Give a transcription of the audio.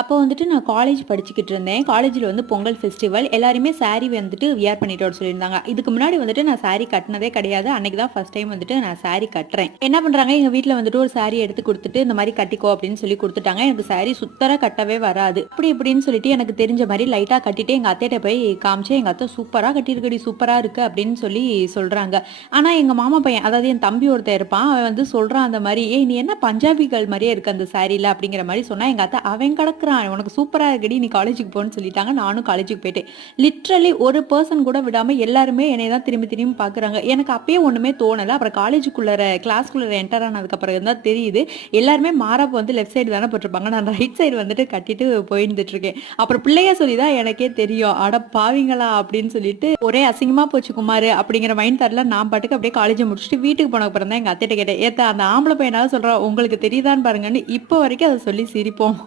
அப்போ வந்துட்டு நான் காலேஜ் படிச்சுக்கிட்டு இருந்தேன். காலேஜ்ல வந்து பொங்கல் ஃபெஸ்டிவல். எல்லாருமே சாரி வந்துட்டு வியர் பண்ணிட்டு வர சொல்லியிருந்தாங்க. இதுக்கு முன்னாடி வந்துட்டு நான் சாரி கட்டினதே கிடையாது. அன்னைக்கு தான் ஃபர்ஸ்ட் டைம் வந்துட்டு நான் சாரி கட்டுறேன். என்ன பண்றாங்க, எங்க வீட்ல வந்துட்டு ஒரு சாரி எடுத்து குடுத்துட்டு, இந்த மாரி கட்டிக்கோ அப்படின்னு சொல்லி குடுத்துட்டாங்க. எனக்கு சாரி சுத்தரா கட்டவே வராது. அப்படி இப்படின்னு சொல்லிட்டு எனக்கு தெரிஞ்ச மாரி லைட்டா கட்டிட்டு எங்க அத்தைட்ட போய் காமிச்சேன். எங்க அத்தை சூப்பரா கட்டியிருக்கடி, சூப்பரா இருக்கு அப்படின்னு சொல்லி சொல்றாங்க. ஆனா எங்க மாமா பையன், அதாவது என் தம்பி ஒருத்தன் இருப்பான். அவன் வந்து சொல்றான் அந்த மாரி, "ஏய் நீ என்ன பஞ்சாபிகள் மாரியே இருக்க அந்த சாரில" அப்படிங்கிற மாரி சொன்னா, எங்க அத்தை அவன் கிடக்குறான், உனக்கு சூப்பரா இருக்குடி, நீ காலேஜுக்கு போன்னு சொல்லிட்டாங்க. நானும் காலேஜுக்கு போயிட்டேன். லிட்ரலி ஒரு பெர்சன் கூட விடாம எல்லாருமே என்னைய தான் திரும்பி திரும்பி பார்க்குறாங்க. எனக்கு அப்பயே ஒண்ணுமே தோணல. அப்புறம் காலேஜுக்குள்ளார கிளாஸ்க்குள்ளார என்டர் ஆனதுக்கு அப்புறம் தான் தெரியுது. எல்லாருமே மாறாப்பு வந்து லெஃப்ட் சைடு தானே போட்டிருப்பாங்க. நான் ரைட் சைடு வந்துட்டு கட்டிட்டு போயிருந்துட்டு இருக்கேன். அப்புறம் பிள்ளைய சொல்லி தான் எனக்கே தெரியும். அட பாவிங்களா அப்படின்னு சொல்லிட்டு ஒரே அசிங்கமா போச்சு குமாரு அப்படிங்கிற மைண்ட் தாட்ல நான் பாட்டுக்கு அப்படியே காலேஜ் முடிச்சுட்டு வீட்டுக்கு போன அப்புறம் தான் எங்க அத்தைட்ட கேட்டேன். ஏத்த அந்த ஆம்பளை பையனாவது சொல்றான் உங்களுக்கு தெரியுதான்னு பாருங்கன்னு இப்போ வரைக்கும் அதை சொல்லி சிரிப்போம்.